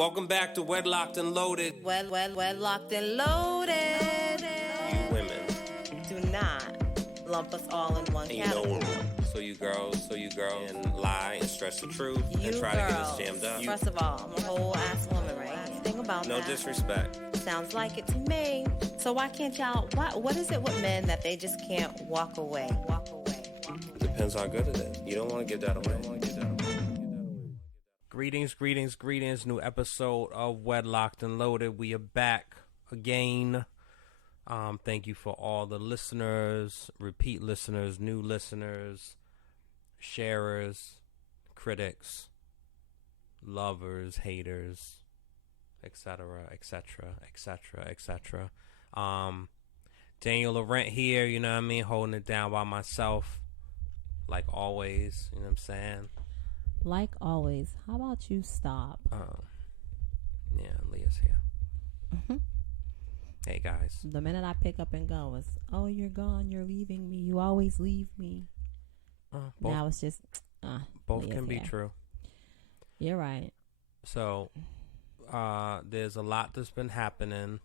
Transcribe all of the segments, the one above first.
Welcome back to Wedlocked and Loaded. Wedlocked and loaded. You women. Do not lump us all in one category. So you girls, and lie and stretch the truth and try girls, to get us jammed up. First of all, I'm a whole ass woman, right? Think about no that. No disrespect. Sounds like it to me. So why can't y'all? What is it with men that they just can't walk away? Depends how good it is. You don't want to give that away. Greetings. New episode of Wedlocked and Loaded. We are back again. Thank you for all the listeners, repeat listeners, new listeners, sharers, critics, lovers, haters, etc. Daniel Laurent here, you know what I mean, holding it down by myself, like always, you know what I'm saying? Like always. How about you stop? Yeah, Leah's here. Mm-hmm. Hey, guys. The minute I pick up and go is, oh, you're gone, you're leaving me, you always leave me. Now it's just, both Leah's can be here. true. You're right. So, there's a lot that's been happening.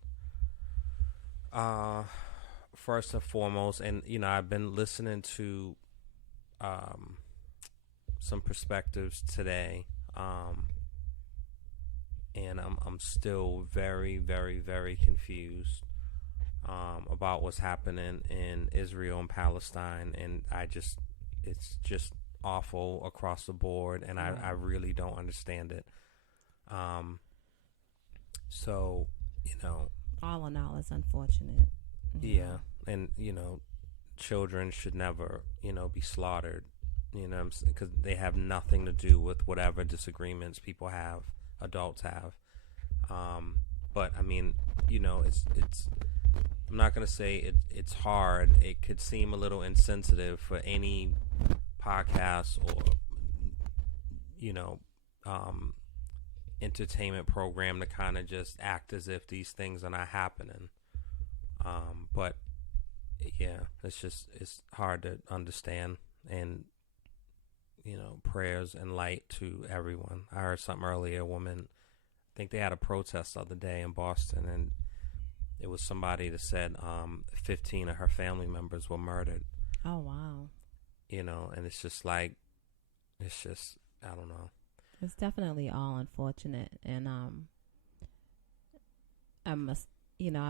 First and foremost, and, you know, I've been listening to, some perspectives today, and I'm still very, very, very confused about what's happening in Israel and Palestine, and it's just awful across the board, and I really don't understand it. So, you know, all in all, it's unfortunate. Yeah, and, you know, children should never, you know, be slaughtered. You know, because they have nothing to do with whatever disagreements people have, adults have. But I mean, you know, it's. I'm not gonna say it's hard. It could seem a little insensitive for any podcast or, you know, entertainment program to kind of just act as if these things are not happening. But yeah, it's hard to understand, and, you know, prayers and light to everyone. I heard something earlier. A woman, I think they had a protest the other day in Boston, and it was somebody that said 15 of her family members were murdered. Oh, wow. You know, and it's just like, I don't know. It's definitely all unfortunate, and I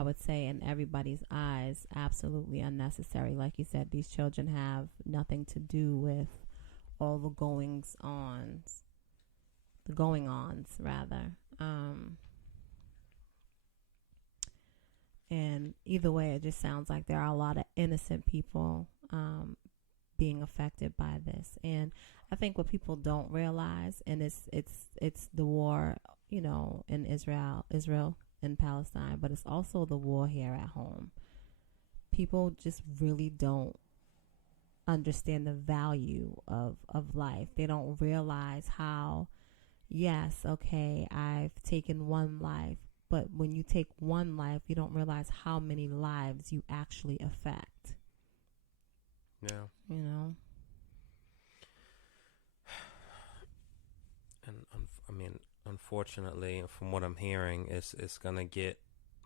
would say in everybody's eyes, absolutely unnecessary. Like you said, these children have nothing to do with all the going-ons rather. And either way, it just sounds like there are a lot of innocent people being affected by this. And I think what people don't realize, and it's the war, you know, in Israel and Palestine, but it's also the war here at home. People just really don't understand the value of life. They don't realize how, yes, okay, I've taken one life, but when you take one life, you don't realize how many lives you actually affect. Yeah. You know? And I mean, unfortunately, from what I'm hearing, it's going to get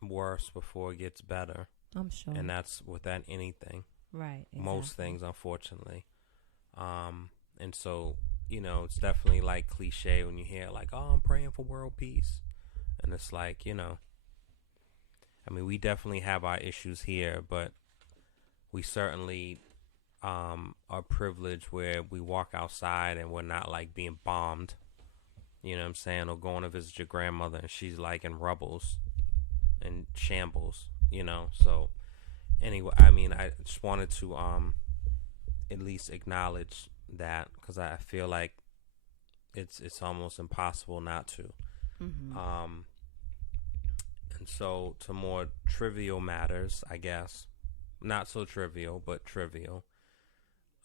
worse before it gets better. I'm sure. And that's without anything. Right. Exactly. Most things, unfortunately. And so, you know, it's definitely like cliche when you hear like, oh, I'm praying for world peace. And it's like, you know, I mean, we definitely have our issues here, but we certainly are privileged where we walk outside and we're not like being bombed. You know what I'm saying? Or going to visit your grandmother and she's like in rubbles and shambles, you know? So anyway, I mean, I just wanted to at least acknowledge that, because I feel like it's almost impossible not to. Mm-hmm. And so to more trivial matters, I guess. Not so trivial, but trivial.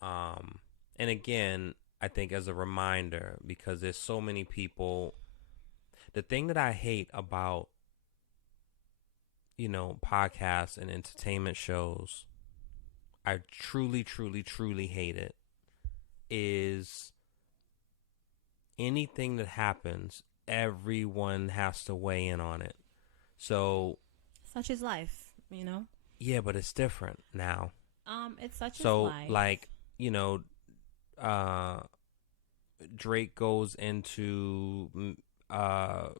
And again, I think as a reminder, because there's so many people, the thing that I hate about, you know, podcasts and entertainment shows, I truly, truly, truly hate it, is anything that happens, everyone has to weigh in on it. So Such is life, you know. yeah, but it's different now. It's such is So life. like, you know, uh Drake goes into a,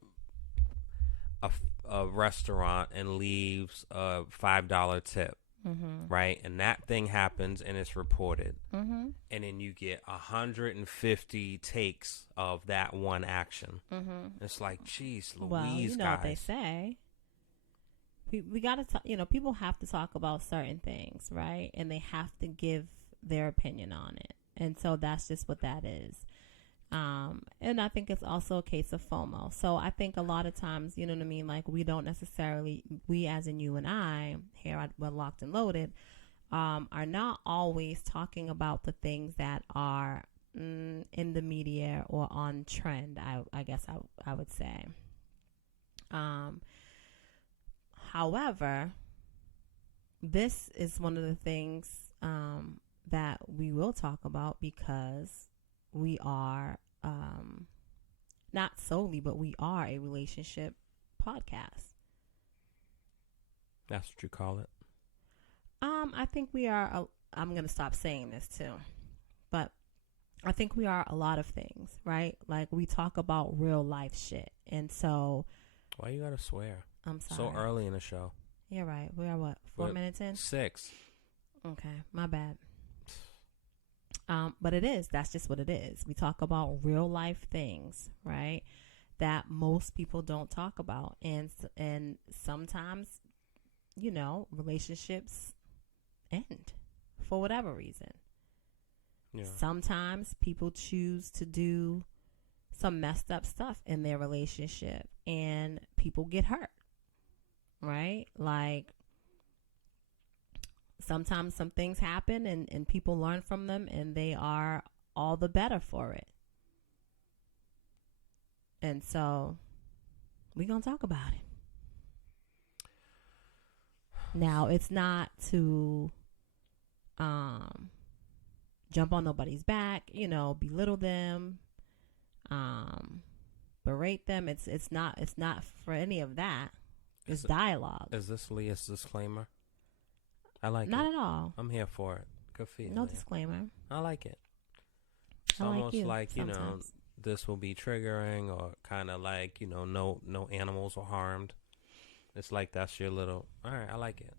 a restaurant and leaves a $5 tip, Mm-hmm. right? And that thing happens and it's reported. Mm-hmm. And then you get 150 takes of that one action. Mm-hmm. It's like, geez, Well, Louise, you know guys. what they say. We gotta talk. You know, people have to talk about certain things, right? And they have to give their opinion on it. And so that's just what that is. And I think it's also a case of FOMO. So I think a lot of times, you know what I mean? Like we don't necessarily, we as in you and I here at Well Locked and Loaded, are not always talking about the things that are in the media or on trend. I guess I would say. However, this is one of the things that we will talk about because we are not solely, but we are a relationship podcast. That's what you call it. I think we are. I'm gonna stop saying this too, but I think we are a lot of things, right? Like we talk about real life shit, and so Why you gotta swear? I'm sorry. So early in the show. You're right. We are what? 4 minutes in? 6. Okay, my bad. But it is. That's just what it is. We talk about real life things, right? That most people don't talk about, and sometimes, you know, relationships end for whatever reason. Yeah. Sometimes people choose to do some messed up stuff in their relationship, and people get hurt, right? Like sometimes some things happen and people learn from them and they are all the better for it. And so we're going to talk about it. Now, it's not to jump on nobody's back, you know, belittle them, berate them. It's not for any of that. It's dialogue. Is this Leah's disclaimer? I like Not it. at all. I'm here for it. Good for you. No Leah. disclaimer. I like it. It's I like almost you like, you know, sometimes. this will be triggering or kind of like, you know, no animals were harmed. It's like that's your little, all right, I like it.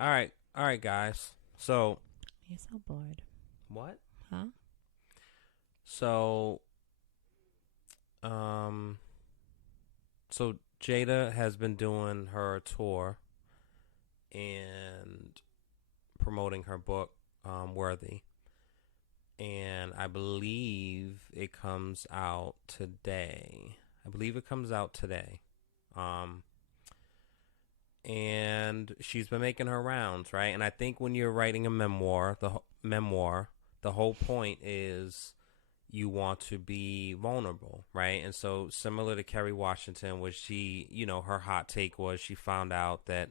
All right, guys. So. You're so bored. What? Huh? So, so Jada has been doing her tour and promoting her book, Worthy. And I believe it comes out today. And she's been making her rounds, right? And I think when you're writing a memoir, the whole point is you want to be vulnerable, right? And so similar to Kerry Washington, where she, you know, her hot take was she found out that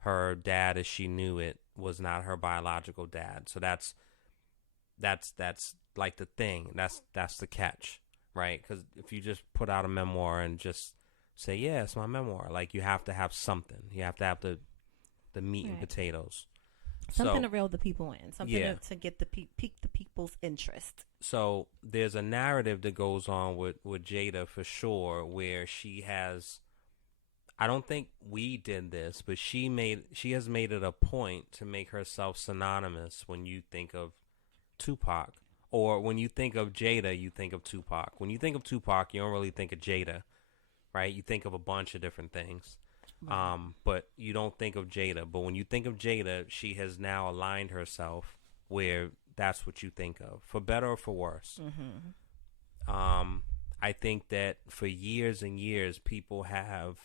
her dad, as she knew it, was not her biological dad. So that's like the thing. That's the catch, right? Because if you just put out a memoir and just say, yeah, it's my memoir, like you have to have something. You have to have the meat and potatoes. Something to reel the people in. Something to get pique the people's interest. So there's a narrative that goes on with Jada for sure, where she has. I don't think we did this, but she has made it a point to make herself synonymous when you think of Tupac, or when you think of Jada, you think of Tupac. When you think of Tupac, you don't really think of Jada, right? You think of a bunch of different things. Right. But you don't think of Jada. But when you think of Jada, she has now aligned herself where that's what you think of, for better or for worse. Mm-hmm. I think that for years and years, people have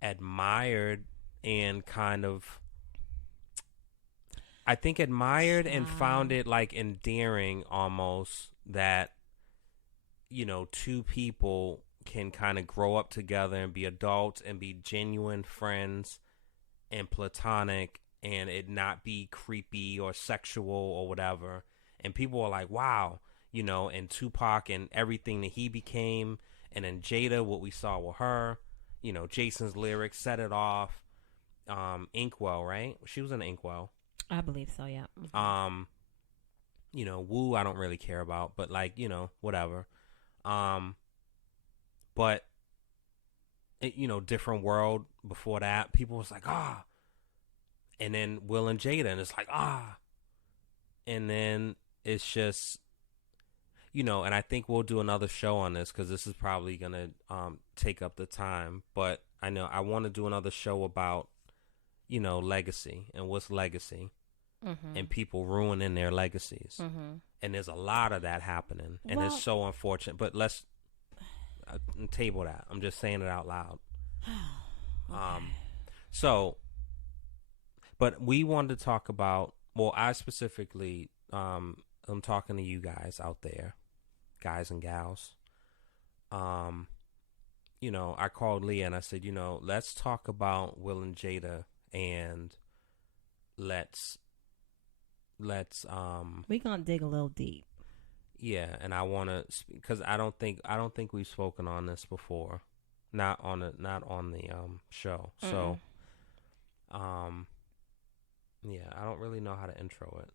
admired and kind of, and found it like endearing almost that, you know, two people can kind of grow up together and be adults and be genuine friends and platonic and it not be creepy or sexual or whatever. And people are like, wow, you know, and Tupac and everything that he became, And then Jada, what we saw with her, you know, Jason's lyrics set it off. Inkwell, right? She was in Inkwell. I believe so, yeah. You know, Woo, I don't really care about, but like, you know, whatever. But it, you know, Different World before that, people was like, ah. And then Will and Jada, and it's like, ah. And then it's just, you know, and I think we'll do another show on this because this is probably going to take up the time. But I know I want to do another show about, you know, legacy and what's legacy and people ruining their legacies. And there's a lot of that happening. And it's so unfortunate. But let's table that. I'm just saying it out loud. Okay. So, but we wanted to talk about, well, I specifically, I'm talking to you guys out there, guys and gals. You know, I called Leah and I said, you know, let's talk about Will and Jada, and let's we're gonna dig a little deep. Yeah, and I want to, because I don't think we've spoken on this before, not on the show. So, yeah, I don't really know how to intro it.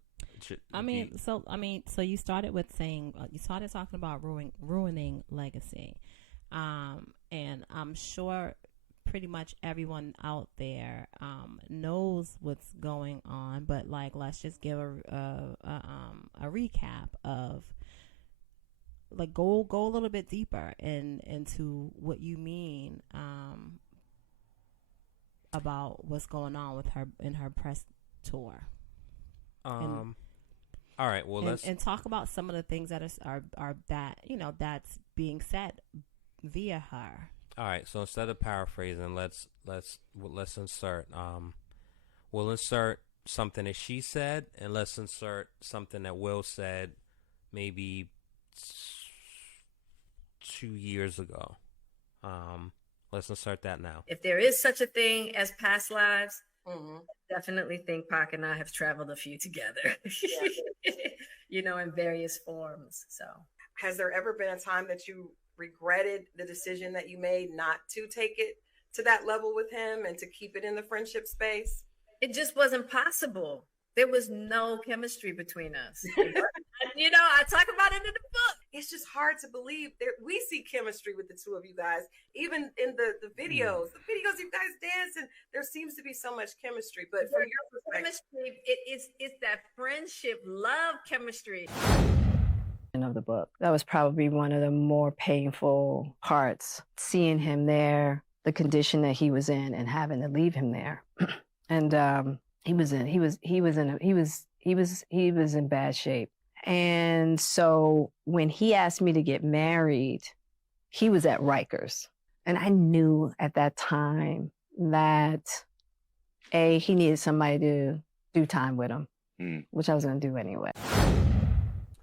So you started with saying you started talking about ruining legacy, and I'm sure pretty much everyone out there knows what's going on. But like, let's just give a recap of, like, go a little bit deeper into what you mean about what's going on with her in her press tour. All right. Well, let's talk about some of the things that are that, you know, that's being said via her. All right. So instead of paraphrasing, let's insert. We'll insert something that she said, and let's insert something that Will said, maybe 2 years ago. Let's insert that now. If there is such a thing as past lives, I definitely think Pac and I have traveled a few together, you know, in various forms. So, has there ever been a time that you regretted the decision that you made not to take it to that level with him and to keep it in the friendship space? It just wasn't possible. There was no chemistry between us. You know, I talk about it in the book. It's just hard to believe. We see chemistry with the two of you guys. Even in the videos you guys dance, and there seems to be so much chemistry. But from your perspective, chemistry, it's that friendship, love chemistry. Of the book. That was probably one of the more painful parts, seeing him there, the condition that he was in, and having to leave him there. And he was in bad shape. And so when he asked me to get married, he was at Rikers. And I knew at that time that he needed somebody to do time with him, which I was going to do anyway.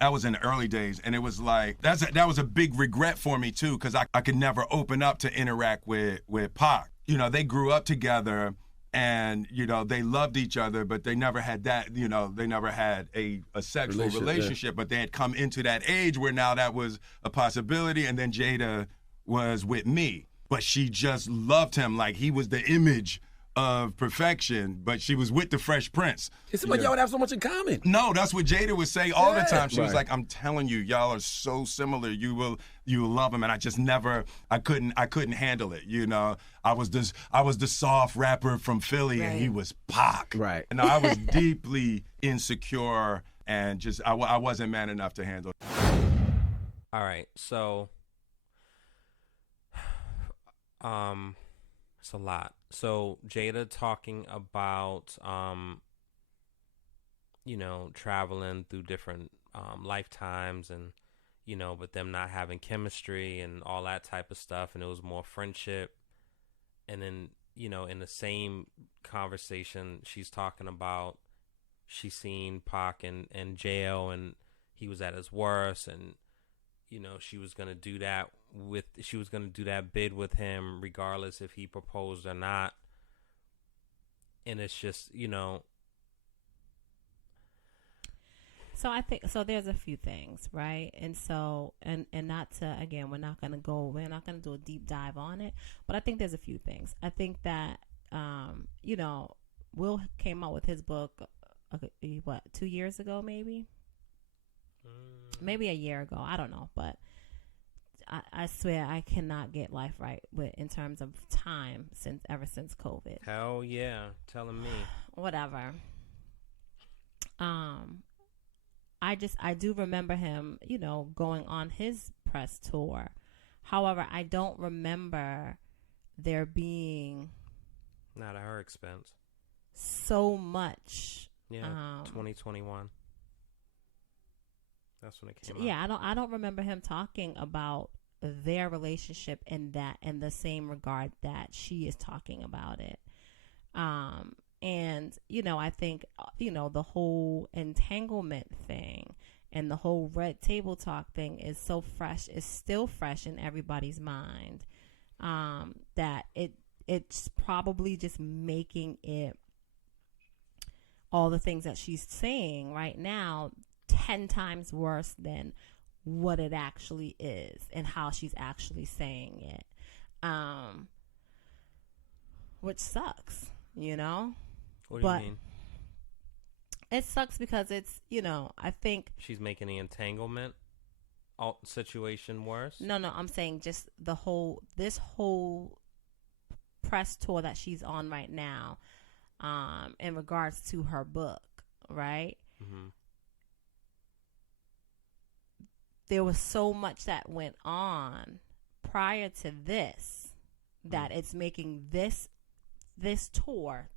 That was in the early days, and it was like, that was a big regret for me too, because I could never open up to interact with Pac. You know, they grew up together, and, you know, they loved each other, but they never had that, you know, they never had a sexual relationship, but they had come into that age where now that was a possibility, and then Jada was with me. But she just loved him like he was the image of perfection, but she was with the Fresh Prince. It seemed like y'all would have so much in common. No, that's what Jada would say all the time. She was like, I'm telling you, y'all are so similar. You will love him. And I just never, I couldn't handle it. You know, I was the soft rapper from Philly, and he was Pac. Right. And I was deeply insecure, and just, I wasn't man enough to handle it. All right. So, it's a lot. So Jada talking about, you know, traveling through different lifetimes, and, you know, but them not having chemistry and all that type of stuff, and it was more friendship. And then, you know, in the same conversation, she's talking about she's seen Pac in jail, and he was at his worst, and, you know, she was gonna do that bid with him regardless if he proposed or not. And it's just, you know, So I think so. There's a few things, right? And so, and not to again, we're not gonna do a deep dive on it, but I think there's a few things. I think that, Will came out with his book, what, 2 years ago, maybe a year ago. I don't know, but I swear I cannot get life right in terms of time ever since COVID. Hell yeah, telling me. Whatever. I do remember him, going on his press tour. However, I don't remember there being not at her expense so much. Yeah, 2021. That's when it came out. Yeah, I don't remember him talking about their relationship in the same regard that she is talking about it. And, I think, the whole entanglement thing and the whole red table talk thing is still fresh in everybody's mind, that it's probably just making it, all the things that she's saying right now, 10 times worse than what it actually is and how she's actually saying it. Which sucks, What do you mean? It sucks because it's, I think she's making the entanglement situation worse. No, I'm saying just this whole press tour that she's on right now, in regards to her book, right? Mm-hmm. There was so much that went on prior to this that it's making this tour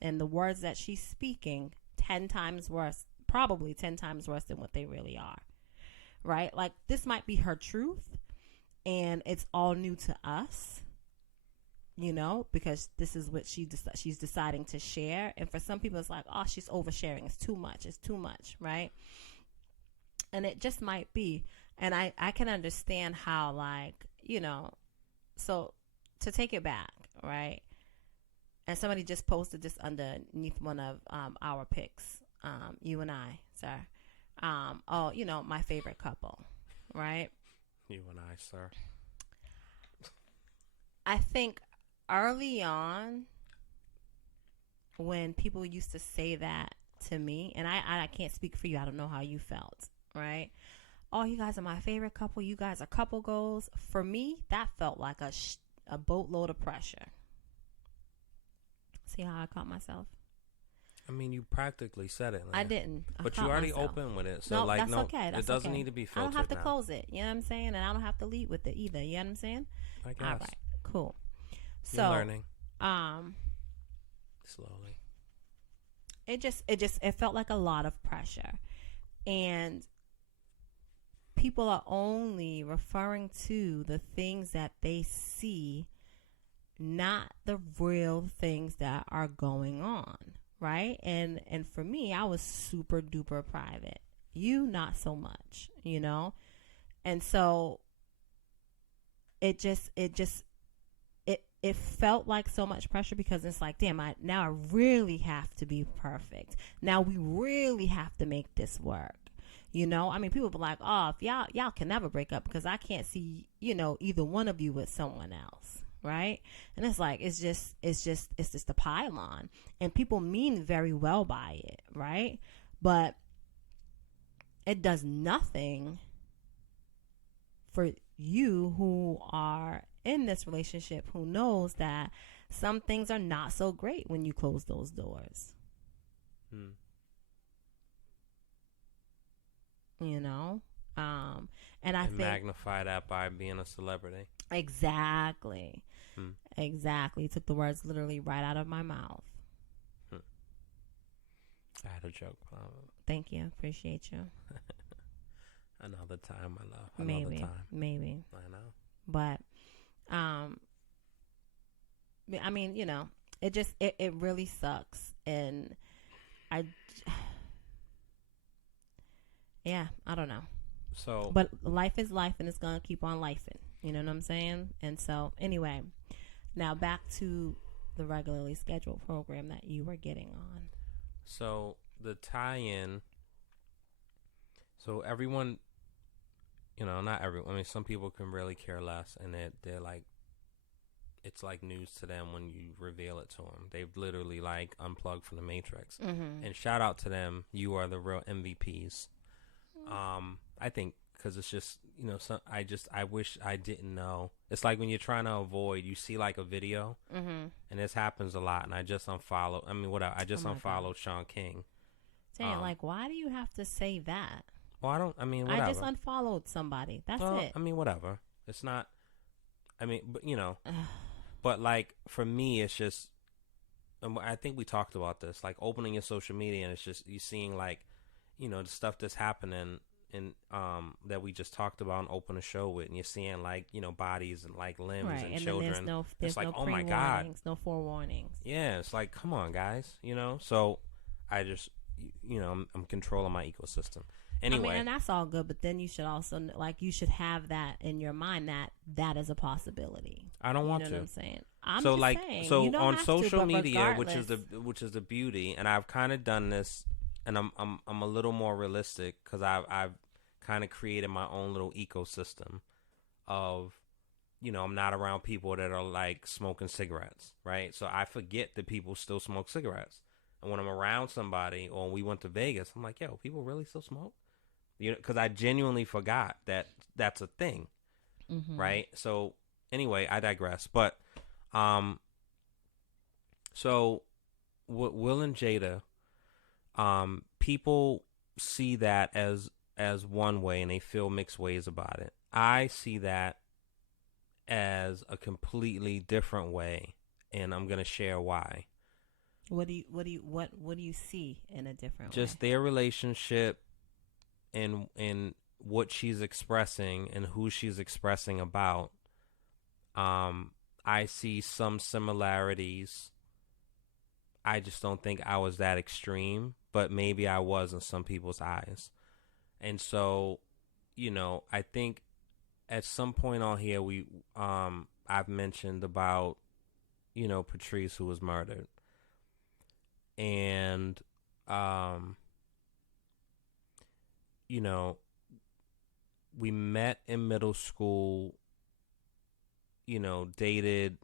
and the words that she's speaking 10 times worse, probably 10 times worse than what they really are, right? Like, this might be her truth and it's all new to us, because this is what she's deciding to share. And for some people, it's like, oh, she's oversharing. It's too much, right? And it just might be. And I can understand how, so to take it back, right? And somebody just posted this underneath one of our pics, you and I, sir. My favorite couple, right? You and I, sir. I think early on, when people used to say that to me, and I can't speak for you, I don't know how you felt, right? Oh, you guys are my favorite couple. You guys are couple goals. For me, that felt like a boatload of pressure. See how I caught myself? I mean, you practically said it. I didn't. But you already open with it. So, no, that's okay. It doesn't need to be filtered. I don't have to now. close it. You know what I'm saying? And I don't have to lead with it either. You know what I'm saying? I guess. All right. Cool. You're So, learning. Slowly. It felt like a lot of pressure. And people are only referring to the things that they see, not the real things that are going on, right? And for me, I was super duper private. You, not so much, And so it felt like so much pressure because it's like, damn, now I really have to be perfect. Now we really have to make this work. I mean, people be like, oh, if y'all can never break up because I can't see, either one of you with someone else. Right. And it's like, it's just a pylon, and people mean very well by it. Right. But it does nothing for you who are in this relationship, who knows that some things are not so great when you close those doors. And I think magnify that by being a celebrity. Exactly. Exactly. You took the words literally right out of my mouth. I had a joke. Thank you. Appreciate you. Another time, my love. Maybe. I know. But, I mean, it really sucks. And I don't know. So, but life is life, and it's gonna keep on lifing. You know what I'm saying? And so, anyway, now back to the regularly scheduled program that you were getting on. So the tie-in So everyone, not everyone. I mean, some people can really care less, and they're like, it's like news to them when you reveal it to them. They've literally like unplugged from the matrix. Mm-hmm. And shout out to them. You are the real MVPs. I think because it's just I wish I didn't know. It's like when you're trying to avoid. You see like a video, and this happens a lot. And I just unfollow. I mean, whatever. I just unfollowed Sean King. Dang, like why do you have to say that? Well, I don't. I mean, whatever. I just unfollowed somebody. That's it. I mean, whatever. It's not. I mean, but but like for me, it's just. I think we talked about this. Like opening your social media, and it's just you seeing like, the stuff that's happening, and that we just talked about and opened a show with, and you're seeing like bodies and like limbs right. and children. There's it's like, no oh my god, no forewarnings. Yeah, it's like, come on, guys. So I just I'm controlling my ecosystem. Anyway, I mean, and that's all good, but then you should also you should have that in your mind that is a possibility. I don't want to. to. What I'm saying. I'm so just like saying, so you don't on have social to, media, regardless. which is the beauty, and I've kind of done this, and I'm a little more realistic because I've kind of created my own little ecosystem of, I'm not around people that are like smoking cigarettes, right? So I forget that people still smoke cigarettes, and when I'm around somebody, or when we went to Vegas, I'm like, yo, people really still smoke. Because I genuinely forgot that that's a thing, right? So anyway, I digress. But, so Will and Jada, people see that as one way, and they feel mixed ways about it. I see that as a completely different way, and I'm gonna share why. What do you see in a different way? Just their relationship. And what she's expressing and who she's expressing about, I see some similarities. I just don't think I was that extreme, but maybe I was in some people's eyes. And so, I think at some point on here I've mentioned about, Patrice, who was murdered. And we met in middle school, dated,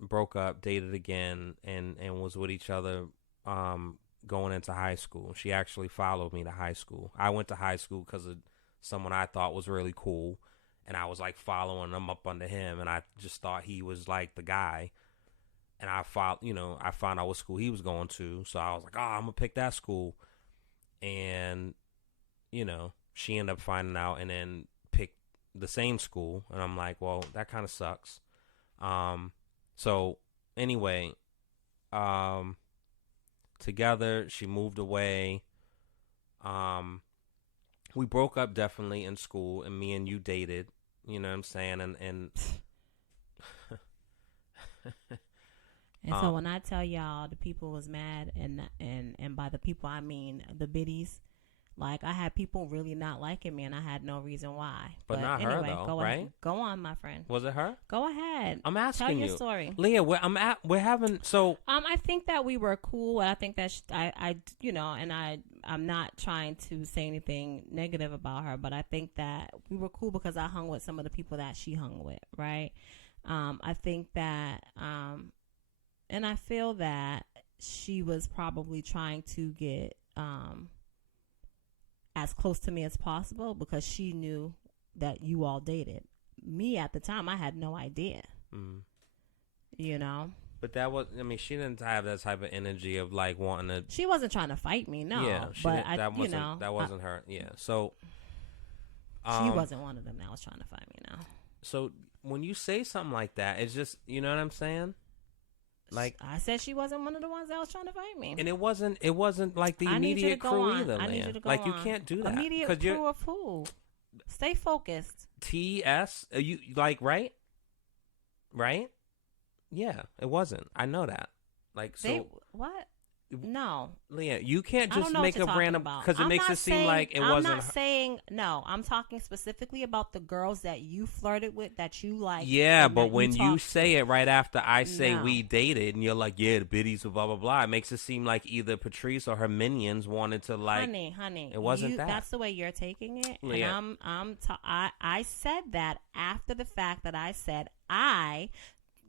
broke up, dated again, and was with each other going into high school. She actually followed me to high school. I went to high school because of someone I thought was really cool, and I was like following him up under him, and I just thought he was like the guy. And I found out what school he was going to, so I was like, I'm gonna pick that school. And she ended up finding out and then picked the same school. And I'm like, well, that kind of sucks. So anyway, together, she moved away. We broke up definitely in school, and me and you dated, you know what I'm saying? And and so when I tell y'all the people was mad, and by the people I mean the biddies, like I had people really not liking me, and I had no reason why. But not anyway, her though, go right? ahead. Go on, my friend. Was it her? Go ahead. I'm asking Tell you. your story, Leah. We're having so. I think that we were cool. I think that I'm not trying to say anything negative about her, but I think that we were cool because I hung with some of the people that she hung with, right? I think that, and I feel that she was probably trying to get as close to me as possible because she knew that you all dated. Me at the time, I had no idea. But that was, she didn't have that type of energy of like wanting to. She wasn't trying to fight me, no. Yeah, but that wasn't her. Yeah, so. She wasn't one of them that was trying to fight me, no. So when you say something like that, it's just, you know what I'm saying? Like I said, she wasn't one of the ones that was trying to fight me, and it wasn't like the immediate crew either. I need you to go like on. You can't do that. Immediate crew of who? Stay focused. TS, you like right? Yeah, it wasn't. I know that. Like so. What? No. Leah, you can't I don't just know make what you're a talking random about. because it I'm makes not it seem saying- like it I'm wasn't. not saying no. I'm talking specifically about the girls that you flirted with, that you like. Yeah, and but that when you talked say to. it right after I say No. we dated, and you're like, yeah, the biddies, blah blah blah, it makes it seem like either Patrice or her minions wanted to like. Honey, it wasn't that. That's the way you're taking it, Leah. and I said that after the fact that I said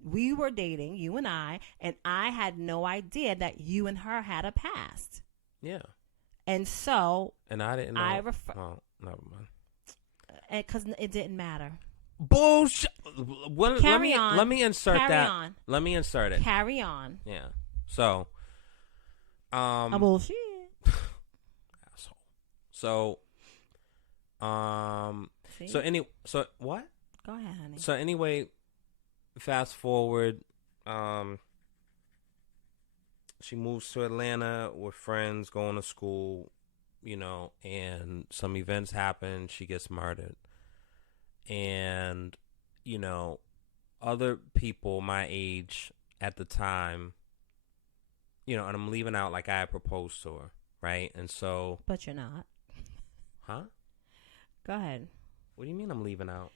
we were dating, you and I had no idea that you and her had a past. Yeah. And so, And I didn't know. Oh, never mind. Because it didn't matter. Bullshit. Carry on. Let me insert Carry that. on. Let me insert it. Carry on. Yeah. So, bullshit. asshole. So, See? So what? Go ahead, honey. So anyway, fast forward. She moves to Atlanta with friends, going to school, and some events happen. She gets murdered. And, other people my age at the time, and I'm leaving out like I had proposed to her, right? And so. But you're not. Huh? Go ahead. What do you mean I'm leaving out?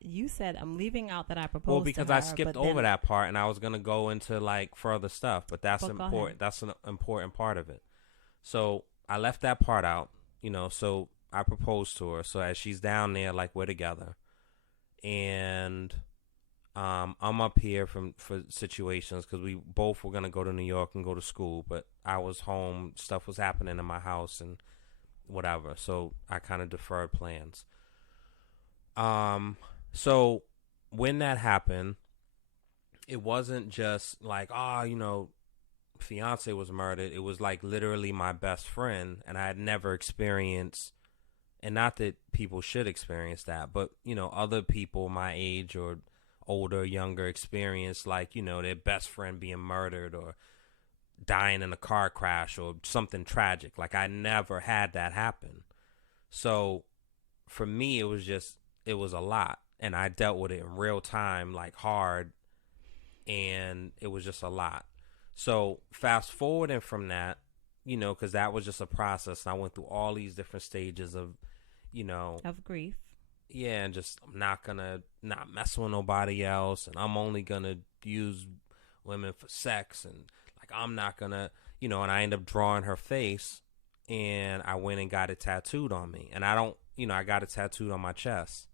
You said I'm leaving out that I proposed Well, because to her, I skipped over that part, and I was gonna go into like further stuff, but that's important. That's an important part of it. So I left that part out, So I proposed to her. So as she's down there, like we're together, and I'm up here for situations because we both were gonna go to New York and go to school, but I was home. Stuff was happening in my house and whatever. So I kind of deferred plans. So when that happened, it wasn't just like, fiance was murdered. It was like literally my best friend, and I had never experienced, and not that people should experience that, but, other people my age or older, younger experience, like, their best friend being murdered or dying in a car crash or something tragic. Like I never had that happen. So for me, it was a lot, and I dealt with it in real time, like hard, and it was just a lot. So fast forwarding from that, because that was just a process, and I went through all these different stages of, of grief. Yeah, and just I'm not gonna not mess with nobody else, and I'm only gonna use women for sex, and like I'm not gonna, and I end up drawing her face, and I went and got it tattooed on me, and I don't, I got it tattooed on my chest.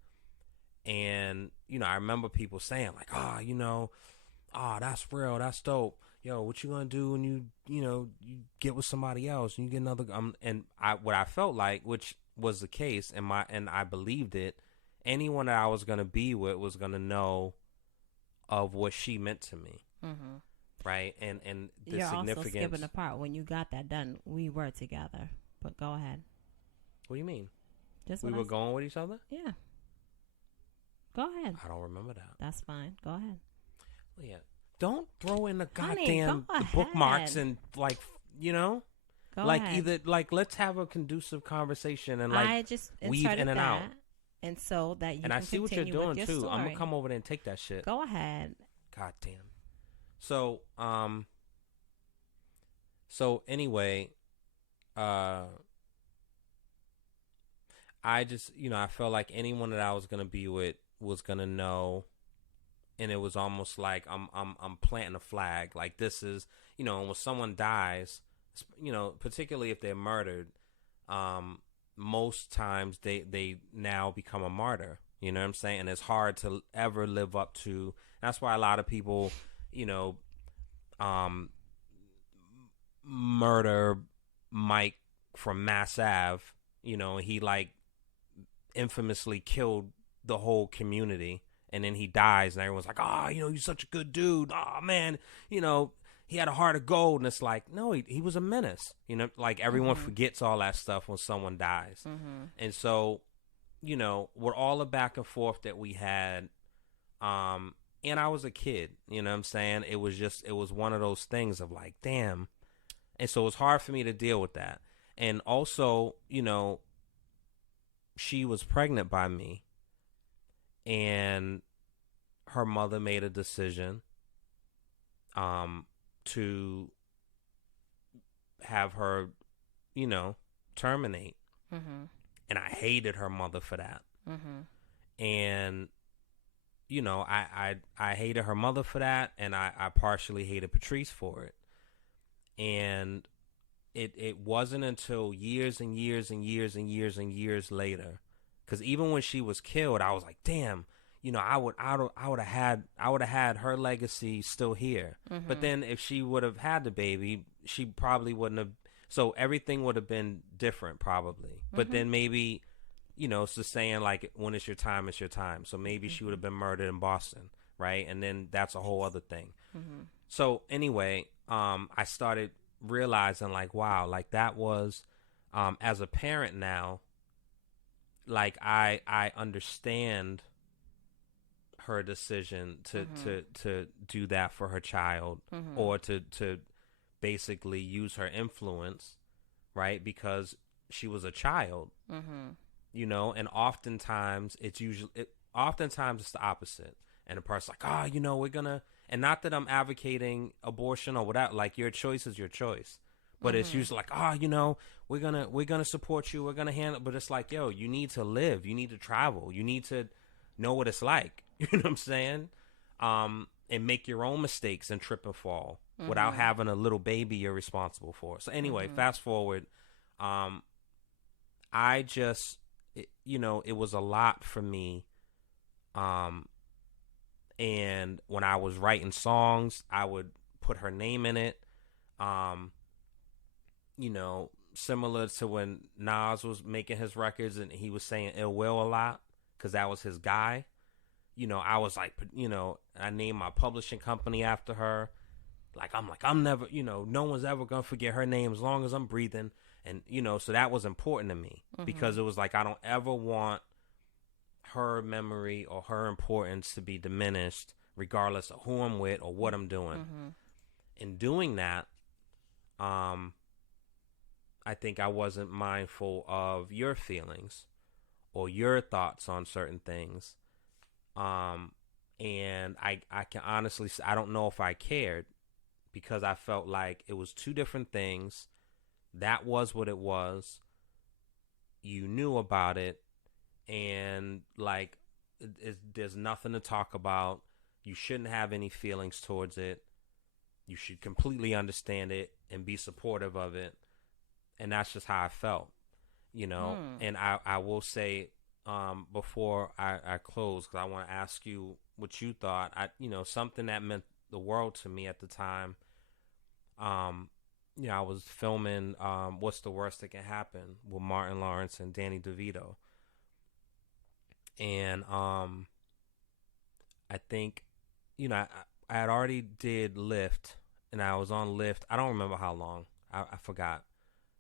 And, I remember people saying like, that's real. That's dope. Yo, what you gonna do when you get with somebody else and you get another, what I felt like, which was the case, and I believed it, anyone that I was going to be with was going to know of what she meant to me. Mm-hmm. Right. And the You're significance. Also skipping the part when you got that done, we were together, but go ahead. What do you mean? Just we were going with each other? Yeah. Go ahead. I don't remember that. That's fine. Go ahead. Well, yeah. Don't throw in the Honey, goddamn the bookmarks and like, Go like ahead. either like let's have a conducive conversation and I just weave in and out. And so that you and can I see what you're doing too. Story. I'm gonna come over there and take that shit. Go ahead. God damn. So so anyway, I just, I felt like anyone that I was gonna be with was gonna know, and it was almost like I'm planting a flag. Like this is, when someone dies, particularly if they're murdered, most times they now become a martyr. You know what I'm saying? And it's hard to ever live up to. That's why a lot of people, murder Mike from Mass Ave. He like infamously killed the whole community, and then he dies, and everyone's like, you're such a good dude. Oh man, he had a heart of gold. And it's like, no, he was a menace. Like everyone forgets all that stuff when someone dies. Mm-hmm. And so, with all the back and forth that we had, and I was a kid, you know what I'm saying? It was one of those things of like, damn. And so it was hard for me to deal with that. And also, she was pregnant by me, and her mother made a decision to have her, you know, terminate. Mm-hmm. And I hated her mother for that. Mm-hmm. And, you know, I hated her mother for that, and I partially hated Patrice for it. And it wasn't until years and years and years and years and years later, because even when she was killed, I was like, damn, you know, I would have had her legacy still here. Mm-hmm. But then if she would have had the baby, she probably wouldn't have. So everything would have been different probably. But Mm-hmm. then maybe, you know, it's just saying like, when it's your time, it's your time. So maybe she would have been murdered in Boston, right? And then that's a whole other thing. Mm-hmm. So anyway, I started realizing like, wow, like that was, as a parent now, like I understand her decision to do that for her child, Mm-hmm. or to basically use her influence, right? Because she was a child, Mm-hmm. you know, and oftentimes it's the opposite. And the person's like, oh, you know, we're gonna, and not that I'm advocating abortion or whatever, like your choice is your choice. But it's usually like, oh, you know, we're gonna support you, we're gonna handle, but it's like, yo, you need to live, you need to travel, you need to know what it's like. You know what I'm saying? And make your own mistakes and trip and fall without having a little baby you're responsible for. So anyway, fast forward, I just, you know, it was a lot for me. And when I was writing songs, I would put her name in it. You know, similar to when Nas was making his records and he was saying ill will a lot because that was his guy. You know, I was like, you know, I named my publishing company after her. Like, I'm never, you know, no one's ever going to forget her name as long as I'm breathing. And, you know, so that was important to me because it was like, I don't ever want her memory or her importance to be diminished regardless of who I'm with or what I'm doing. In doing that, I think I wasn't mindful of your feelings or your thoughts on certain things. And I can honestly say, I don't know if I cared because I felt like it was two different things. That was what it was. You knew about it. And like, there's nothing to talk about. You shouldn't have any feelings towards it. You should completely understand it and be supportive of it. And that's just how I felt, you know. And I will say, before I close, because I want to ask you what you thought. You know, something that meant the world to me at the time. You know, I was filming What's the Worst That Can Happen with Martin Lawrence and Danny DeVito. And I think, you know, I had already did Lyft, and I was on Lyft. I don't remember how long. I forgot.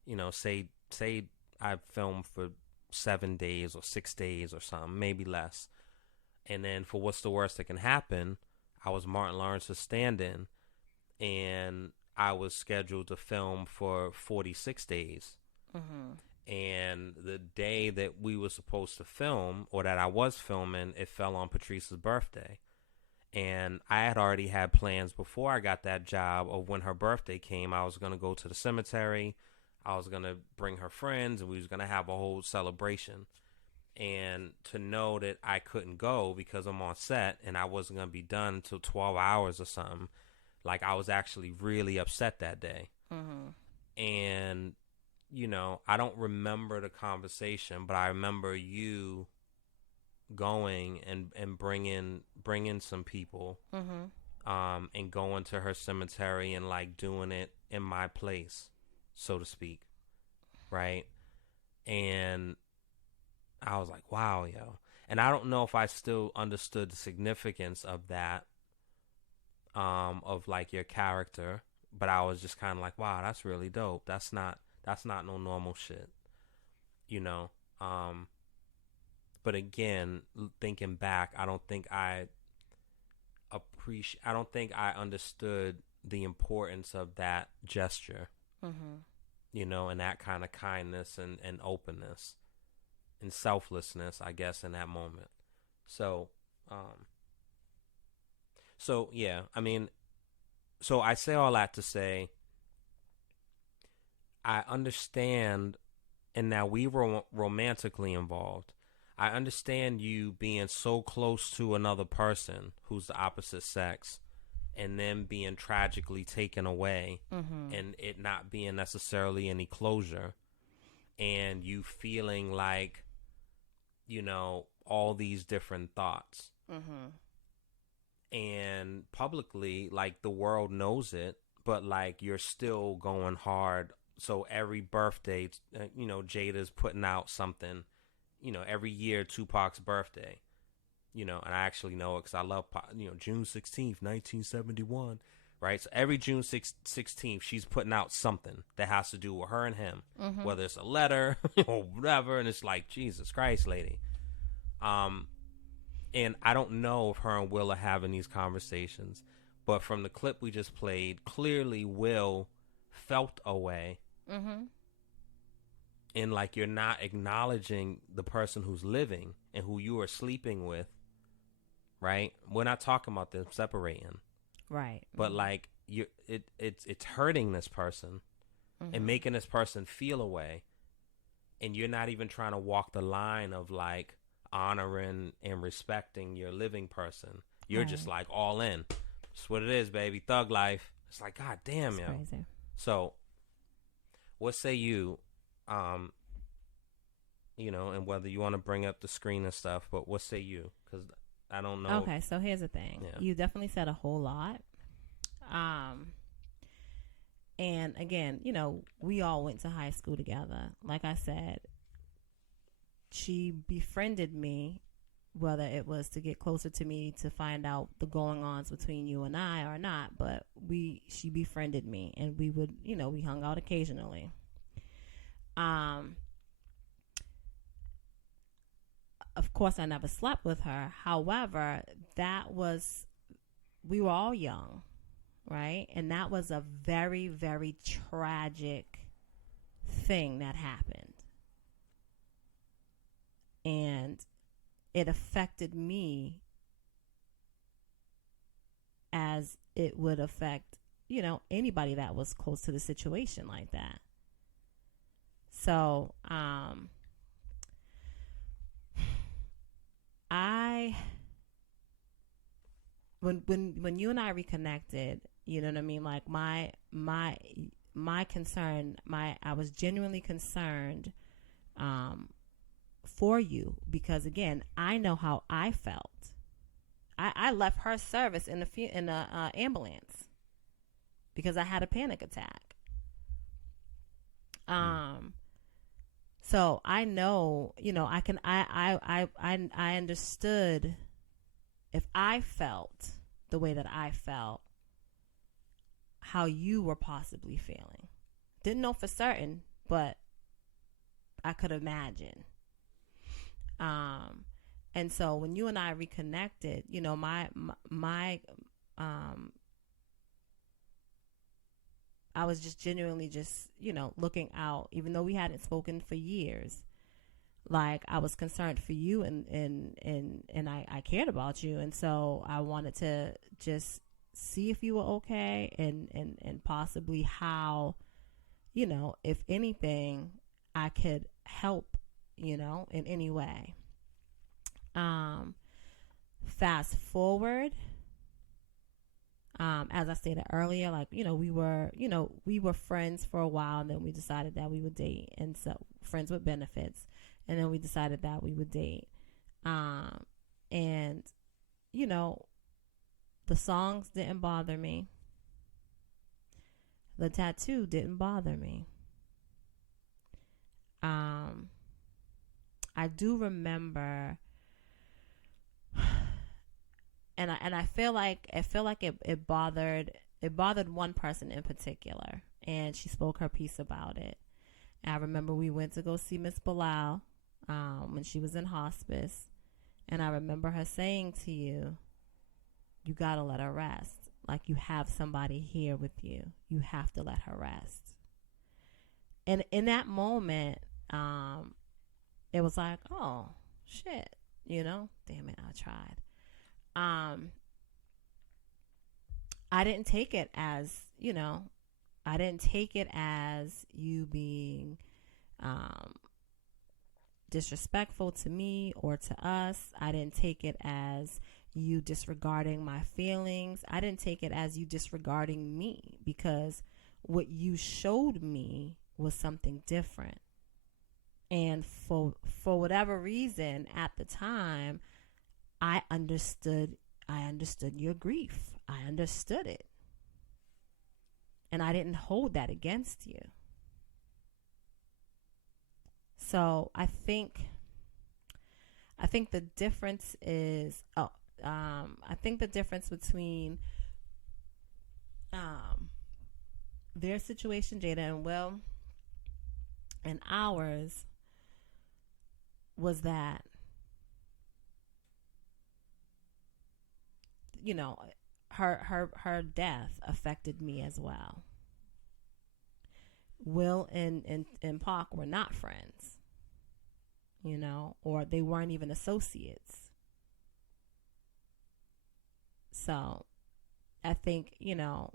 You know, say I filmed for 7 days or 6 days or something, maybe less. And then for What's the Worst That Can Happen, I was Martin Lawrence's stand-in, and I was scheduled to film for 46 days. And the day that we were supposed to film, or that I was filming, it fell on Patrice's birthday. And I had already had plans before I got that job of when her birthday came, I was going to go to the cemetery. I was going to bring her friends, and we was going to have a whole celebration. And to know that I couldn't go because I'm on set and I wasn't going to be done until 12 hours or something, like, I was actually really upset that day. And, you know, I don't remember the conversation, but I remember you going and bringing some people, and going to her cemetery and, like, doing it in my place, so to speak, right? And I was like, wow, yo. And I don't know if I still understood the significance of that, of, like, your character, but I was just kind of like, wow, that's really dope. That's not no normal shit, you know? But again, thinking back, I don't think I understood the importance of that gesture, you know, and that kind of kindness and openness and selflessness, I guess, in that moment. So yeah, I mean, so I say all that to say, I understand, and now we were romantically involved. I understand you being so close to another person who's the opposite sex and then being tragically taken away and it not being necessarily any closure and you feeling like, you know, all these different thoughts. And publicly, like, the world knows it, but, like, you're still going hard. So every birthday, you know, Jada's putting out something, you know, every year, Tupac's birthday, you know, and I actually know it because I love, you know, June 16th, 1971, right? So every June 16th, she's putting out something that has to do with her and him, whether it's a letter or whatever, and it's like, Jesus Christ, lady. And I don't know if her and Will are having these conversations, but from the clip we just played, clearly Will felt a way. And like you're not acknowledging the person who's living and who you are sleeping with, right? We're not talking about them separating. Right. But like it's hurting this person and making this person feel a way. And you're not even trying to walk the line of like honoring and respecting your living person. You're just like all in. That's what it is, baby. Thug life. It's like, God damn, yo. Crazy. So what say you, you know, and whether you want to bring up the screen and stuff, but what say you? Because I don't know. Okay, so here's the thing. Yeah. You definitely said a whole lot. And again, you know, we all went to high school together. Like I said, she befriended me, whether it was to get closer to me to find out the going-ons between you and I or not, but she befriended me, and we would, you know, we hung out occasionally. Of course, I never slept with her. However, we were all young, right? And that was a very, very tragic thing that happened. And it affected me as it would affect, you know, anybody that was close to the situation like that. So, when you and I reconnected, you know what I mean? Like my concern, I was genuinely concerned, for you, because again, I know how I felt. I left her service in the ambulance because I had a panic attack. So I know, you know, I understood if I felt the way that I felt, how you were possibly feeling. Didn't know for certain, but I could imagine. And so when you and I reconnected, you know, I was just genuinely just, you know, looking out, even though we hadn't spoken for years. Like, I was concerned for you and I cared about you. And so I wanted to just see if you were okay and possibly how, you know, if anything, I could help, you know, in any way. Fast forward, as I stated earlier, like, you know, we were friends for a while, and then we decided that we would date, and so friends with benefits, and then we decided that we would date. And, you know, the songs didn't bother me. The tattoo didn't bother me. I do remember, and I feel like it bothered one person in particular, and she spoke her piece about it. And I remember we went to go see Miss Bilal when she was in hospice, and I remember her saying to you, "You gotta let her rest. Like, you have somebody here with you. You have to let her rest." And in that moment, it was like, oh shit, you know, damn it, I tried. I didn't take it as, you know, I didn't take it as you being disrespectful to me or to us. I didn't take it as you disregarding my feelings. I didn't take it as you disregarding me, because what you showed me was something different. And for whatever reason at the time, I understood your grief. I understood it. And I didn't hold that against you. So I think the difference is, I think the difference between their situation, Jada and Will, and ours was that, you know, her death affected me as well. Will and Pac were not friends, you know, or they weren't even associates. So I think, you know,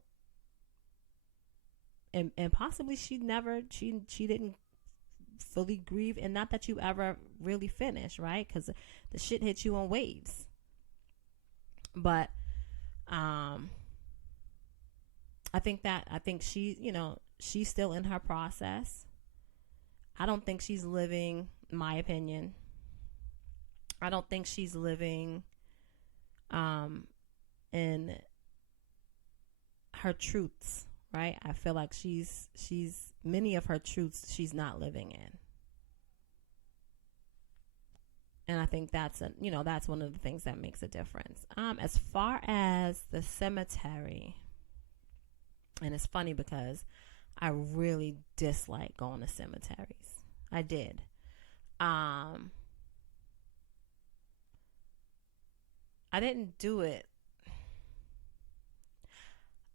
and possibly she didn't fully grieve, and not that you ever really finish, right? Because the shit hits you in waves. But I think she, you know, she's still in her process. I don't think she's living, in my opinion, I don't think she's living in her truths, right? I feel like she's many of her truths she's not living in. And I think that's that's one of the things that makes a difference. As far as the cemetery, and it's funny because I really dislike going to cemeteries. I did. I didn't do it.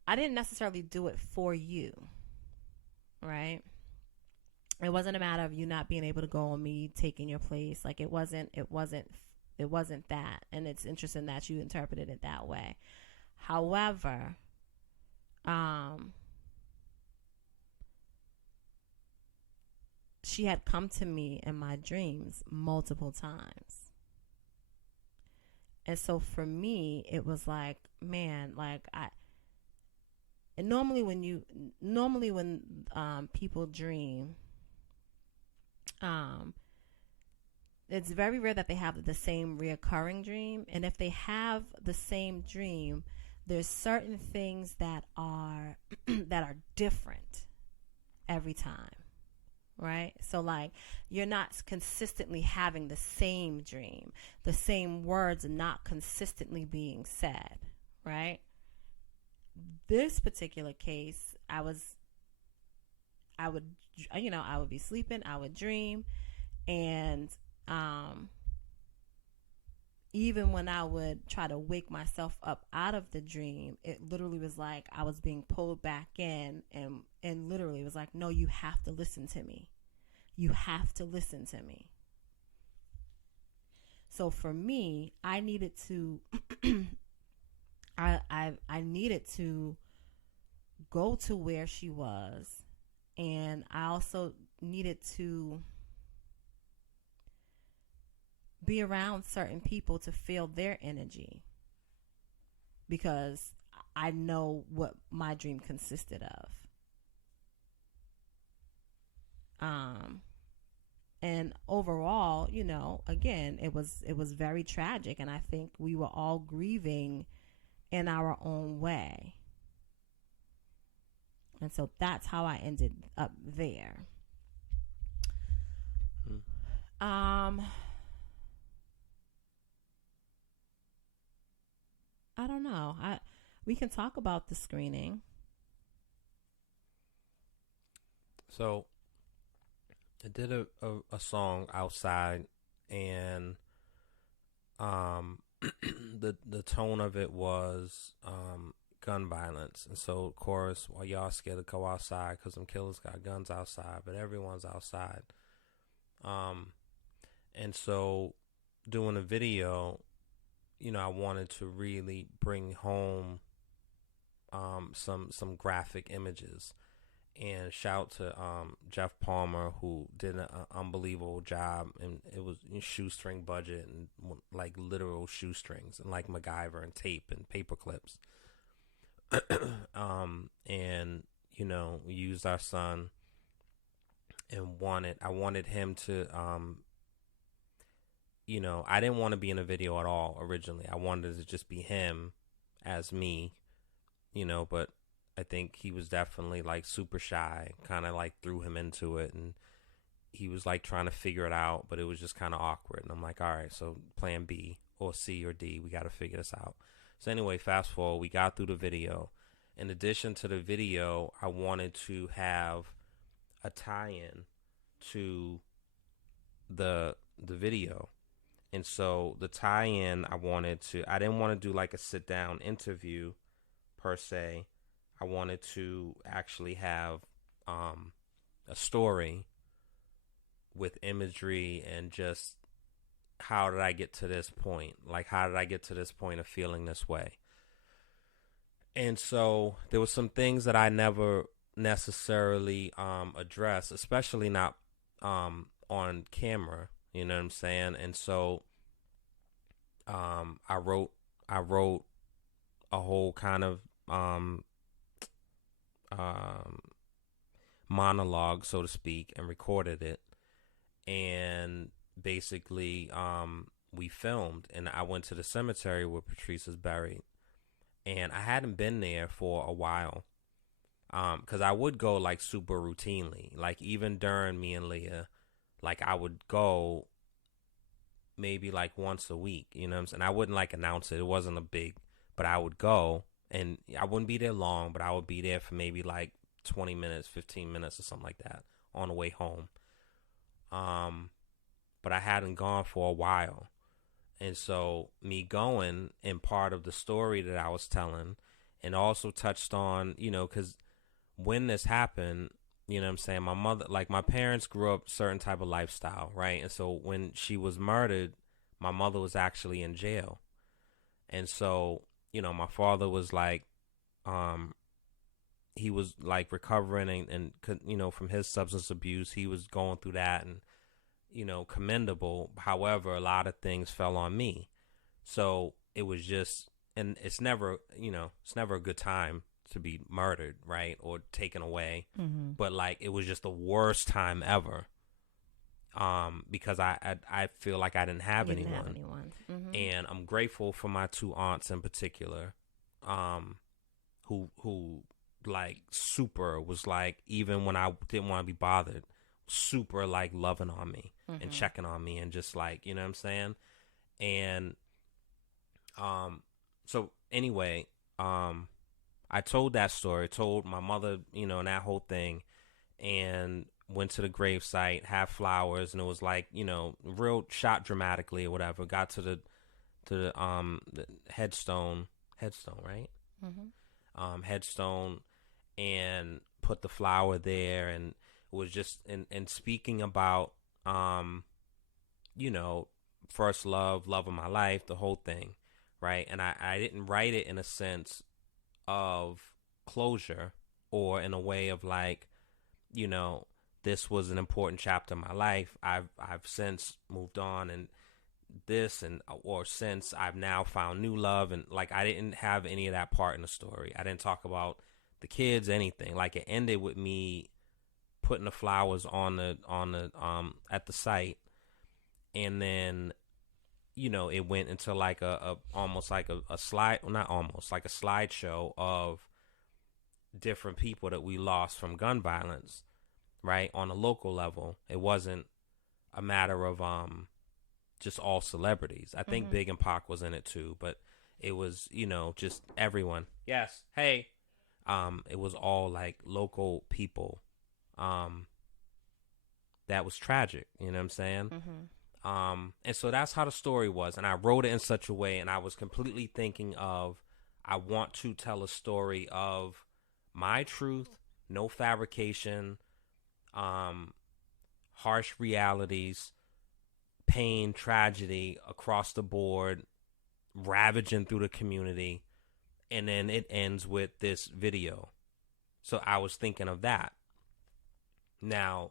I didn't necessarily do it for you, right? It wasn't a matter of you not being able to go and me taking your place. Like it wasn't that. And it's interesting that you interpreted it that way. However, she had come to me in my dreams multiple times. And so for me, it was like, man, like normally when people dream, it's very rare that they have the same reoccurring dream. And if they have the same dream, there's certain things that are that are different every time, right? So like you're not consistently having the same dream, the same words not consistently being said, right? This particular case, I would be sleeping, I would dream, and even when I would try to wake myself up out of the dream, it literally was like I was being pulled back in, and literally was like, no, you have to listen to me. You have to listen to me. So for me, I needed to I needed to go to where she was, and I also needed to be around certain people to feel their energy, because I know what my dream consisted of. And overall, you know, again, it was very tragic, and I think we were all grieving in our own way. And so that's how I ended up there. I don't know. We can talk about the screening. So I did a song outside, and the tone of it was gun violence. And so of course, while y'all scared to go outside because them killers got guns outside, but everyone's outside. And so doing a video, you know, I wanted to really bring home some graphic images. And shout to Jeff Palmer, who did an unbelievable job, and it was shoestring budget and like literal shoestrings and like MacGyver and tape and paper clips. And we used our son and I wanted him to I didn't want to be in a video at all originally. I wanted it to just be him as me, but I think he was definitely like super shy, kind of like threw him into it, and he was like trying to figure it out, but it was just kind of awkward. And I'm like, all right, so plan B or C or D, we got to figure this out. So anyway, fast forward, we got through the video. In addition to the video, I wanted to have a tie-in to the video. And so the tie-in, I didn't want to do like a sit-down interview per se. I wanted to actually have a story with imagery and just how did I get to this point? Like, how did I get to this point of feeling this way? And so there were some things that I never necessarily addressed, especially not on camera. You know what I'm saying? And so I wrote a whole kind of monologue, so to speak, and recorded it. And basically, we filmed, and I went to the cemetery where Patrice is buried. And I hadn't been there for a while, because I would go like super routinely, like even during me and Leah, like I would go maybe like once a week, you know what I'm saying? I wouldn't like announce it. It wasn't a big, but I would go, and I wouldn't be there long, but I would be there for maybe like 20 minutes, 15 minutes or something like that on the way home. But I hadn't gone for a while. And so me going, and part of the story that I was telling, and also touched on, because when this happened, you know what I'm saying, my mother, like my parents grew up certain type of lifestyle, right? And so when she was murdered, my mother was actually in jail. And so, my father was like, he was like recovering and from his substance abuse. He was going through that, and commendable. However, a lot of things fell on me. So it was just, and it's never a good time to be murdered, right? Or taken away. Mm-hmm. But like, it was just the worst time ever. Because I feel like I didn't have anyone. Mm-hmm. And I'm grateful for my two aunts in particular, who like super was like, even when I didn't want to be bothered, super like loving on me and checking on me, and just like, you know what I'm saying? And so anyway, I told that story, told my mother, and that whole thing, and went to the gravesite, had flowers, and it was like, real shot dramatically or whatever. Got to the headstone, right? Mm-hmm. Headstone, and put the flower there, and it was just and speaking about first love of my life, the whole thing, right? And I didn't write it in a sense of closure, or in a way of like, this was an important chapter in my life. I've since moved on, and or since I've now found new love, and like I didn't have any of that part in the story. I didn't talk about the kids, anything. Like, it ended with me putting the flowers on the at the site, and then it went into like a almost like a slide, well, not almost, like a slideshow of different people that we lost from gun violence, right? On a local level. It wasn't a matter of just all celebrities. I think Big and Pac was in it too, but it was, just everyone. Yes. Hey. It was all like local people. That was tragic, you know what I'm saying? And so that's how the story was, and I wrote it in such a way, and I was completely thinking of, I want to tell a story of my truth, no fabrication, harsh realities, pain, tragedy across the board, ravaging through the community, and then it ends with this video. So I was thinking of that, Now,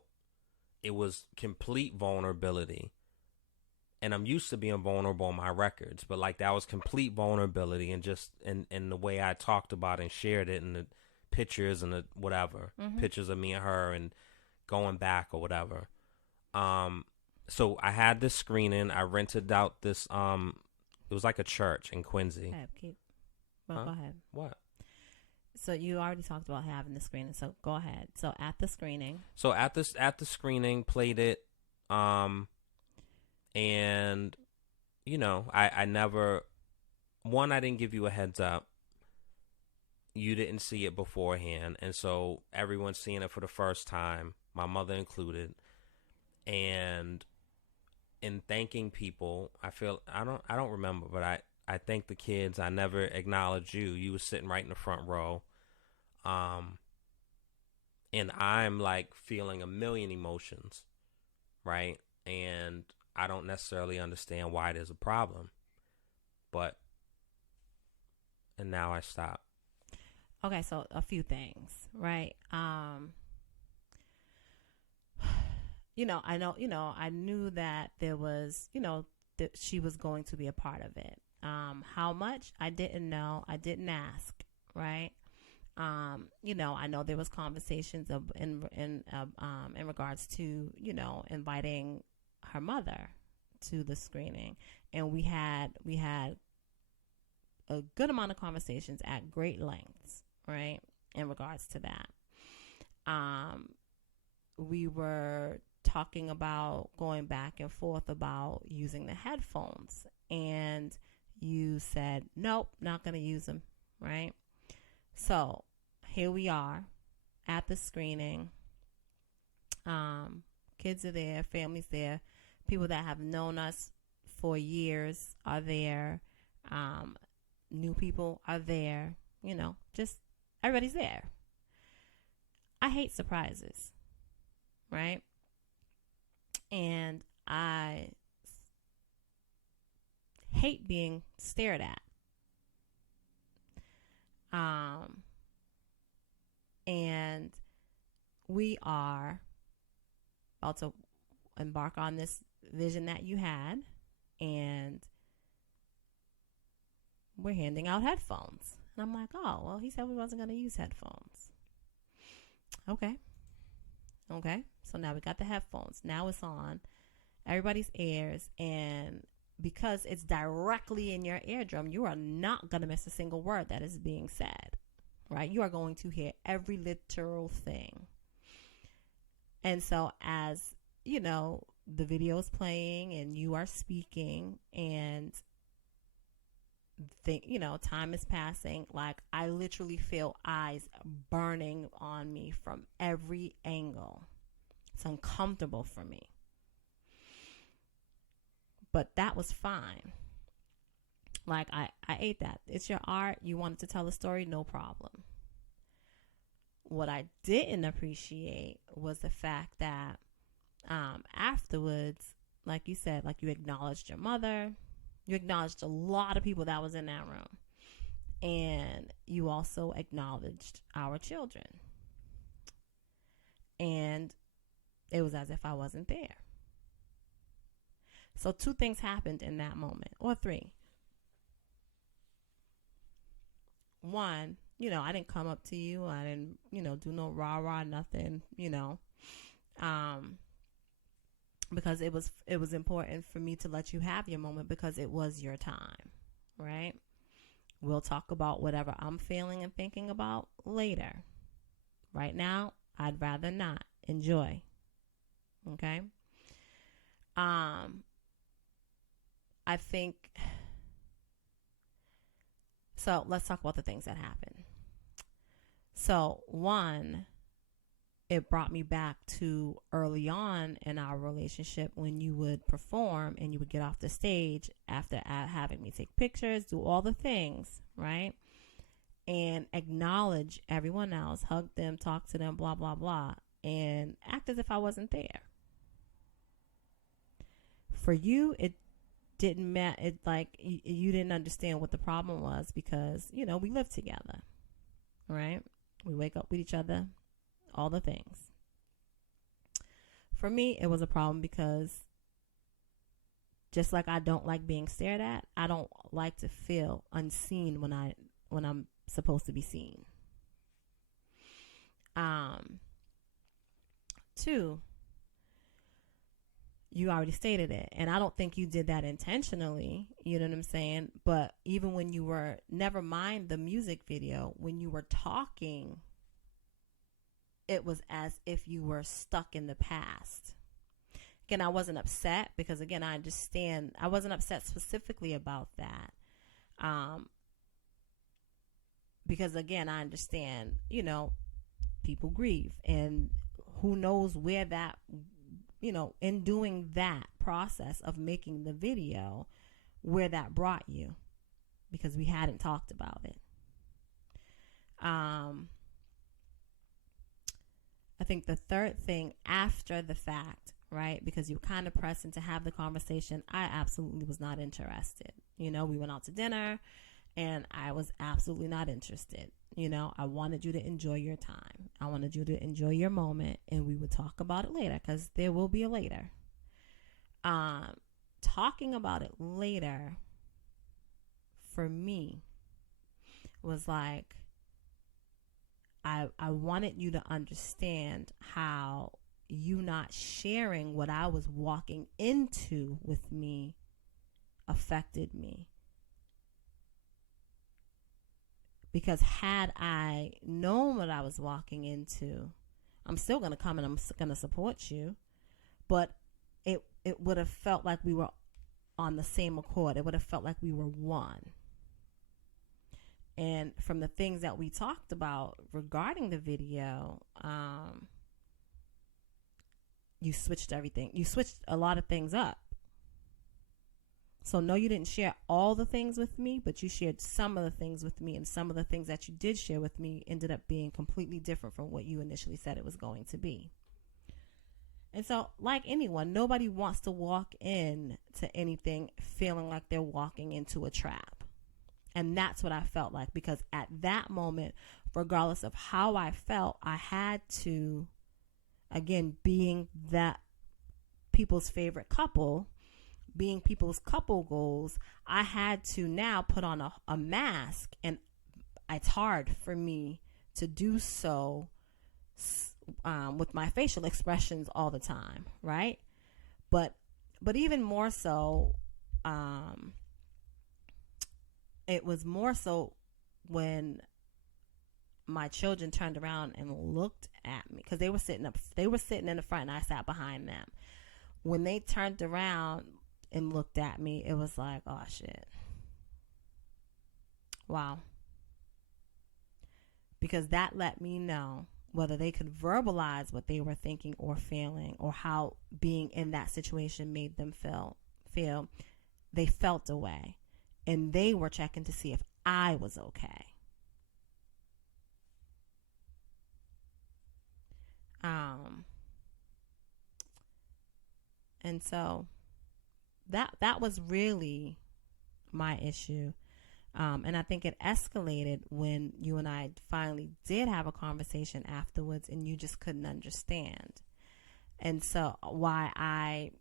it was complete vulnerability. And I'm used to being vulnerable on my records, but like that was complete vulnerability, and just in the way I talked about and shared it, and the pictures and the whatever, pictures of me and her and going back or whatever. So I had this screening. I rented out this it was like a church in Quincy. Go ahead. What? So you already talked about having the screening. So go ahead. So at the screening. So at the screening, played it, and you know, I never, I didn't give you a heads up. You didn't see it beforehand, and so everyone's seeing it for the first time, my mother included. And in thanking people, I don't remember, but I thanked the kids. I never acknowledged you. You were sitting right in the front row. And I'm like feeling a million emotions, right? And I don't necessarily understand why there's a problem, and now I stop. Okay, so a few things, right? I knew that there was, that she was going to be a part of it. How much? I didn't know. I didn't ask, right? I know there was conversations in regards to, inviting her mother to the screening, and we had a good amount of conversations at great lengths, right, in regards to that. We were talking about going back and forth about using the headphones, and you said, nope, not going to use them, right? So here we are at the screening. Kids are there, families there, people that have known us for years are there, new people are there, just everybody's there. I hate surprises, right? And I hate being stared at. And we are about to embark on this vision that you had, and we're handing out headphones. And I'm like, oh, well, he said we wasn't going to use headphones. Okay. So now we got the headphones. Now it's on everybody's ears, and because it's directly in your eardrum, you are not going to miss a single word that is being said, right? You are going to hear every literal thing. And so as, the video is playing and you are speaking, and time is passing, like I literally feel eyes burning on me from every angle. It's uncomfortable for me. But that was fine. Like I ate that. It's your art. You wanted to tell a story, no problem. What I didn't appreciate was the fact that afterwards, like you said, like you acknowledged your mother, you acknowledged a lot of people that was in that room, and you also acknowledged our children. And it was as if I wasn't there. So 2 things happened in that moment, or 3. 1, I didn't come up to you. I didn't, do no rah-rah, nothing, because it was important for me to let you have your moment, because it was your time, right? We'll talk about whatever I'm feeling and thinking about later. Right now, I'd rather not. Enjoy. Okay? I think, so let's talk about the things that happened. So 1, it brought me back to early on in our relationship, when you would perform and you would get off the stage after having me take pictures, do all the things, right? And acknowledge everyone else, hug them, talk to them, blah, blah, blah, and act as if I wasn't there. For you, it didn't matter. It like you didn't understand what the problem was, because we live together, right? We wake up with each other, all the things. For me, it was a problem because just like I don't like being stared at, I don't like to feel unseen when I'm supposed to be seen. 2, you already stated it, and I don't think you did that intentionally, you know what I'm saying? But even when you were, never mind the music video, when you were talking, it was as if you were stuck in the past. Again, I wasn't upset because, again, I understand. I wasn't upset specifically about that. Because, again, I understand, you know, people grieve. And who knows where that, you know, in doing that process of making the video, where that brought you. Because we hadn't talked about it. I think the third thing after the fact, right, because you were kind of pressing to have the conversation, I absolutely was not interested. You know, we went out to dinner and I was absolutely not interested. You know, I wanted you to enjoy your time. I wanted you to enjoy your moment, and we would talk about it later, because there will be a later. Talking about it later for me was like, I wanted you to understand how you not sharing what I was walking into with me affected me. Because had I known what I was walking into, I'm still going to come and I'm going to support you. But it would have felt like we were on the same accord. It would have felt like we were one. And from the things that we talked about regarding the video, you switched everything. You switched a lot of things up. So no, you didn't share all the things with me, but you shared some of the things with me, and some of the things that you did share with me ended up being completely different from what you initially said it was going to be. And so, like anyone, nobody wants to walk in to anything feeling like they're walking into a trap. And that's what I felt like, because at that moment, regardless of how I felt, I had to, again, being that people's favorite couple, being people's couple goals, I had to now put on a mask, and it's hard for me to do so with my facial expressions all the time, right? But even more so, it was more so when my children turned around and looked at me, because they were sitting in the front and I sat behind them. When they turned around and looked at me, it was like, oh shit. Wow. Because that let me know whether they could verbalize what they were thinking or feeling, or how being in that situation made them feel. They felt a way, and they were checking to see if I was okay. And so that was really my issue. And I think it escalated when you and I finally did have a conversation afterwards, and you just couldn't understand. And so why I,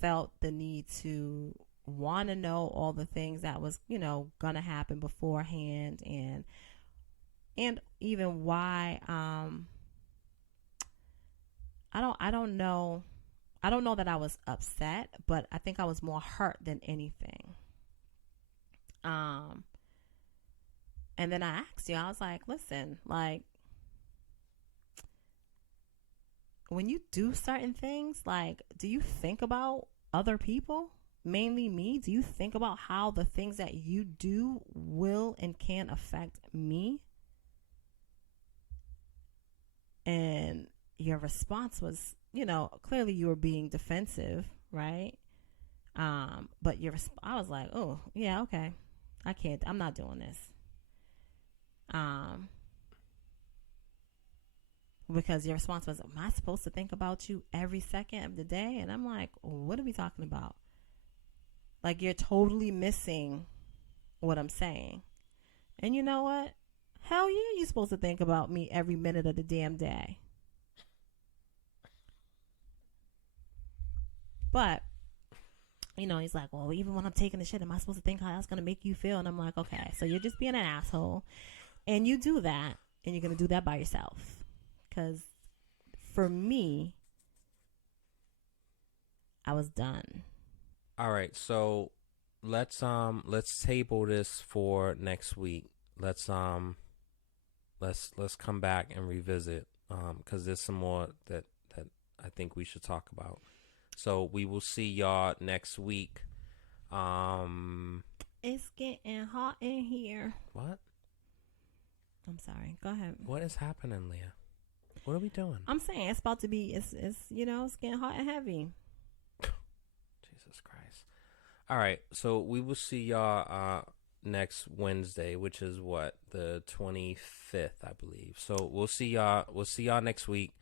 felt the need to want to know all the things that was, going to happen beforehand, and even why, I don't know that I was upset, but I think I was more hurt than anything. And then I asked you, I was like, listen, like, when you do certain things, like, do you think about other people? Mainly me? Do you think about how the things that you do will and can affect me? And your response was, clearly you were being defensive, right? But I was like, oh, yeah, okay. I'm not doing this. Because your response was, am I supposed to think about you every second of the day? And I'm like, what are we talking about? Like, you're totally missing what I'm saying. And you know what? Hell yeah, you're supposed to think about me every minute of the damn day. But, you know, he's like, well, even when I'm taking the shit, am I supposed to think how that's going to make you feel? And I'm like, okay, so you're just being an asshole. And you do that, and you're going to do that by yourself. Because for me, I was done. All right, so let's table this for next week. Let's come back and revisit because there's some more that I think we should talk about. So we will see y'all next week. It's getting hot in here. What? I'm sorry. Go ahead. What is happening, Leah? What are we doing? I'm saying it's about to be. It's you know, it's getting hot and heavy. Jesus Christ. All right, so we will see y'all next Wednesday, which is what, the 25th, I believe. So we'll see y'all next week,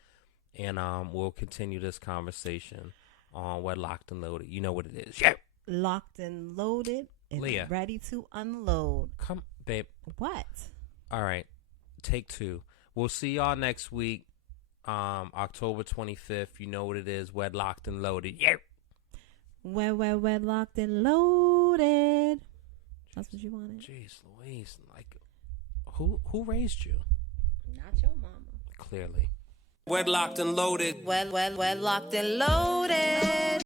and we'll continue this conversation on what Locked and Loaded. You know what it is. Yeah. Locked and loaded and Leah, ready to unload. come, babe. What? All right, take 2. We'll see y'all next week, October 25th. You know what it is. Wedlocked and Loaded. Yeah. Locked and loaded. That's what you wanted. Jeez Louise, like, who raised you? Not your mama. Clearly. Wedlocked and Loaded. Wedlocked and loaded.